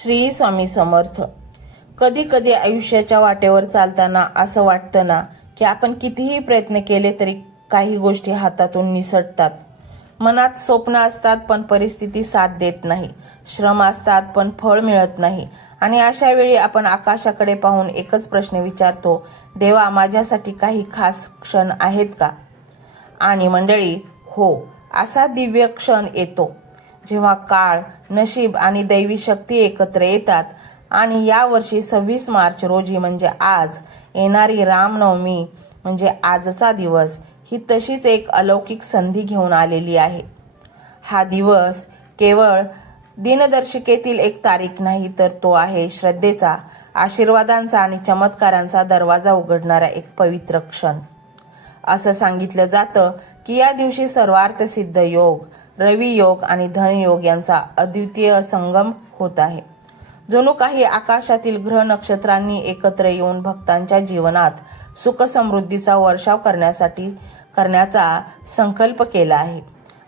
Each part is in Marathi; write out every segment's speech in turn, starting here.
श्री स्वामी समर्थ. कधी कधी आयुष्याच्या वाटेवर चालताना असं वाटतं ना की आपण कितीही प्रयत्न केले तरी काही गोष्टी हातातून निसटतात. मनात स्वप्न असतात पण परिस्थिती साथ देत नाही. श्रम असतात पण फळ मिळत नाही. आणि अशा वेळी आपण आकाशाकडे पाहून एकच प्रश्न विचारतो, देवा माझ्यासाठी काही खास क्षण आहेत का? आणि मंडळी, हो, असा दिव्य क्षण येतो जेव्हा काळ, नशीब आणि दैवी शक्ती एकत्र येतात. आणि या वर्षी 26 मार्च रोजी म्हणजे आज येणारी रामनवमी म्हणजे आजचा दिवस ही तशीच एक अलौकिक संधी घेऊन आलेली आहे. हा दिवस केवळ दिनदर्शिकेतील एक तारीख नाही, तर तो आहे श्रद्धेचा, आशीर्वादांचा आणि चमत्कारांचा दरवाजा उघडणारा एक पवित्र क्षण. असं सांगितलं जातं की या दिवशी सर्वार्थ सिद्ध योग, रवी योग आणि धनयोग यांचा अद्वितीय संगम होत आहे. जणू काही आकाशातील ग्रह नक्षत्रांनी एकत्र येऊन भक्तांच्या जीवनात सुख समृद्धीचा वर्षाव करण्याचा संकल्प केला आहे.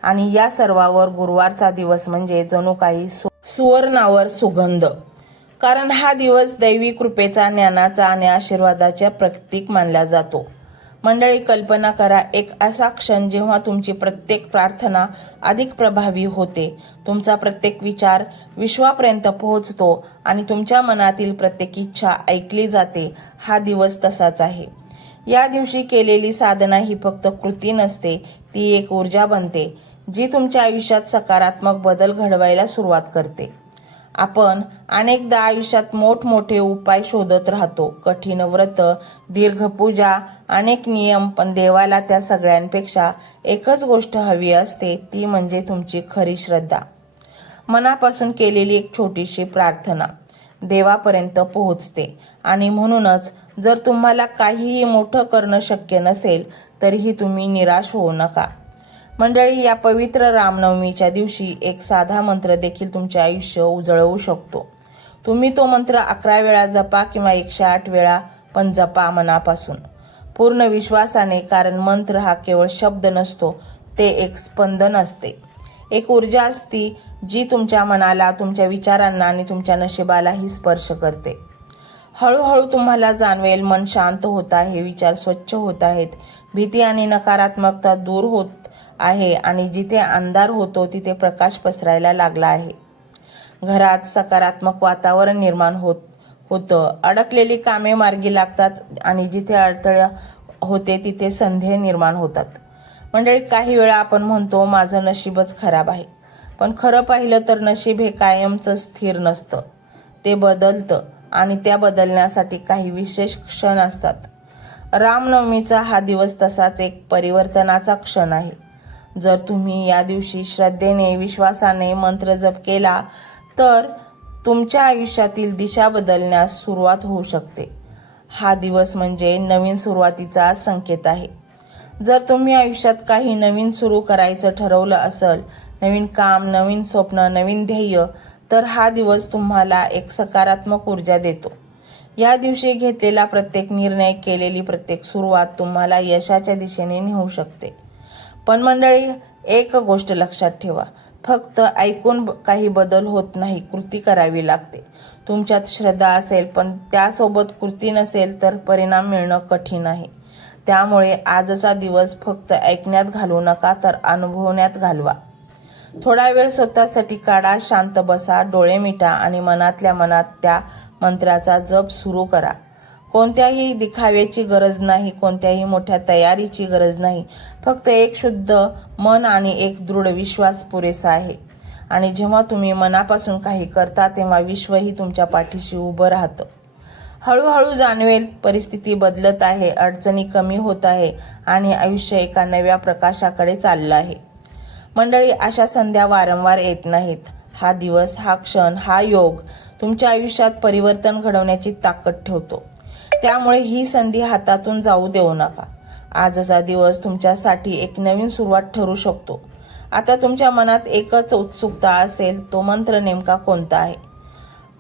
आणि या सर्वावर गुरुवारचा दिवस म्हणजे जणू काही सुवर्णावर सुगंध. कारण हा दिवस दैवी कृपेचा, ज्ञानाचा आणि आशीर्वादाच्या प्रतीक मानला जातो. मंडळी, कल्पना करा एक असा क्षण जेव्हा तुमची प्रत्येक प्रार्थना अधिक प्रभावी होते, तुमचा प्रत्येक विचार विश्वापर्यंत पोहोचतो आणि तुमच्या मनातील प्रत्येक इच्छा ऐकली जाते. हा दिवस तसाच आहे. या दिवशी केलेली साधना ही फक्त कृती नसते, ती एक ऊर्जा बनते जी तुमच्या आयुष्यात सकारात्मक बदल घडवायला सुरुवात करते. आपण अनेकदा आयुष्यात मोठमोठे उपाय शोधत राहतो, कठीण व्रत, दीर्घ पूजा, अनेक नियम, पण देवाला त्या सगळ्यांपेक्षा एकच गोष्ट हवी असते, ती म्हणजे तुमची खरी श्रद्धा. मनापासून केलेली एक छोटीशी प्रार्थना देवापर्यंत पोहोचते. आणि म्हणूनच जर तुम्हाला काहीही मोठं करणं शक्य नसेल तरीही तुम्ही निराश होऊ नका. मंडळी, या पवित्र रामनवमीच्या दिवशी एक साधा मंत्र देखील तुमचे आयुष्य उजळवू शकतो. तुम्ही तो मंत्र 11 वेळा जपा किंवा 108 वेळा, पण जपा मनापासून, पूर्ण विश्वासाने. कारण मंत्र हा केवळ शब्द नसतो, ते एक स्पंदन असते, एक ऊर्जा असते जी तुमच्या मनाला, तुमच्या विचारांना आणि तुमच्या नशिबालाही स्पर्श करते. हळूहळू तुम्हाला जाणवेल मन शांत होत आहे, विचार स्वच्छ होत आहेत, भीती आणि नकारात्मकता दूर होत आहे आणि जिथे अंधार होतो तिथे प्रकाश पसरायला लागला आहे. घरात सकारात्मक वातावरण निर्माण होतं, अडकलेली कामे मार्गी लागतात आणि जिथे अडथळे होते तिथे संधी निर्माण होतात. मंडळी, काही वेळा आपण म्हणतो माझं नशीबच खराब आहे, पण खरं पाहिलं तर नशीब हे कायमचं स्थिर नसतं, ते बदलतं आणि त्या बदलण्यासाठी काही विशेष क्षण असतात. रामनवमीचा हा दिवस तसाच एक परिवर्तनाचा क्षण आहे. जर तुम्ही या दिवशी श्रद्धेने, विश्वासाने मंत्र जप केला तर तुमच्या आयुष्यातील दिशा बदलण्यास सुरुवात होऊ शकते. हा दिवस म्हणजे नवीन सुरुवातीचा संकेत आहे. जर तुम्ही आयुष्यात काही नवीन सुरू करायचं ठरवलं असेल, नवीन काम, नवीन स्वप्न, नवीन ध्येय, तर हा दिवस तुम्हाला एक सकारात्मक ऊर्जा देतो. या दिवशी घेतलेला प्रत्येक निर्णय, केलेली प्रत्येक सुरुवात तुम्हाला यशाच्या दिशेने नेऊ शकते. पण मंडळी, एक गोष्ट लक्षात ठेवा, फक्त ऐकून काही बदल होत नाही, कृती करावी लागते. तुमच्यात श्रद्धा असेल पण त्यासोबत कृती नसेल तर परिणाम मिळणं कठीण आहे. त्यामुळे आजचा दिवस फक्त ऐकण्यात घालवू नका, तर अनुभवण्यात घालवा. थोडा वेळ स्वतःसाठी काढा, शांत बसा, डोळे मिटा आणि मनातल्या मनात त्या मंत्राचा जप सुरू करा. कोणत्याही दिखाव्याची गरज नाही, कोणत्याही मोठ्या तयारीची गरज नाही, फक्त एक शुद्ध मन आणि एक दृढ विश्वास पुरेसा आहे. आणि जेव्हा तुम्ही मनापासून काही करता तेव्हा विश्वही तुमच्या पाठीशी उभं राहतं. हळूहळू जाणवेल परिस्थिती बदलत आहे, अडचणी कमी होत आहे आणि आयुष्य एका नव्या प्रकाशाकडे चाललं आहे. मंडळी, अशा संध्या वारंवार येत नाहीत. हा दिवस, हा क्षण, हा योग तुमच्या आयुष्यात परिवर्तन घडवण्याची ताकद ठेवतो. त्यामुळे ही संधी हातातून जाऊ देऊ नका. आजचा दिवस तुमच्यासाठी एक नवीन सुरुवात ठरू शकतो. आता तुमच्या मनात एकच उत्सुकता असेल, तो मंत्र नेमका कोणता आहे?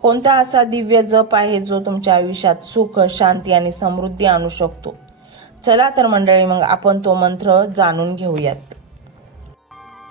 कोणता असा दिव्य जप आहे जो तुमच्या आयुष्यात सुख, शांती आणि समृद्धी आणू शकतो? चला तर मंडळी, मग आपण तो मंत्र जाणून घेऊयात.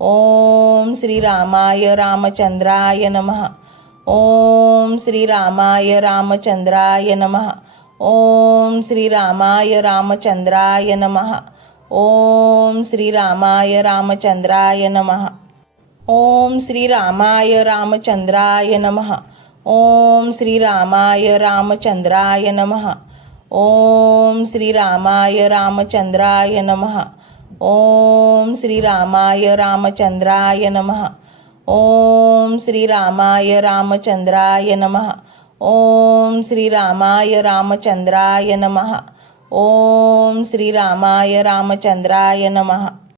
ओम श्रीरामाय रामचंद्राय नमः. ओम श्रीरामाय रामचंद्राय नमः. ओम श्रीरामाय रामचंद्राय नमः. ओम श्रीरामाय रामचंद्राय नमः. ओम श्रीरामाय रामचंद्राय नमः. ओम श्रीरामाय रामचंद्राय नमः. ओम श्रीरामाय रामचंद्राय नमः. ओम श्रीरामाय रामचंद्राय नमः. ओम श्रीरामाय रामचंद्राय नमः. ओम श्रीरामाय रामचंद्राय नमः. ओम श्रीरामाय रामचंद्राय नमः.